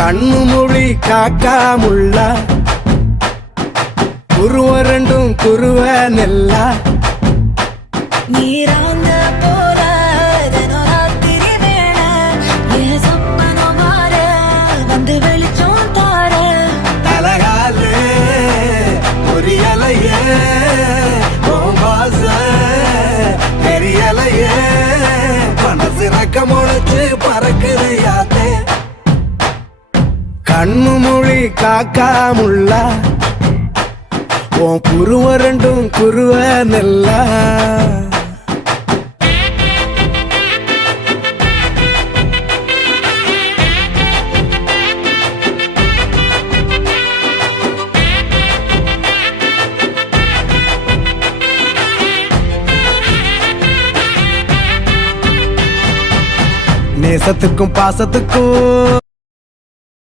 கண்ணு மொழி காக்காமுள்ள குருவ ரெண்டும் குருவ நெல்லா நீராங்க போல தினராத்திரி வேண என் சொப்பனம் மாற வந்து வெளிச்சம் தார தலகாலே பொரியலையே ஓம்பாச பெரியலையே மனசு ரக்க முளைச்சு பறக்குது யாத்தே கண்ணு மொழி காக்காமுள்ள உன் குருவ ரெண்டும் குருவ நெல்லா நேசத்துக்கும் பாசத்துக்கும்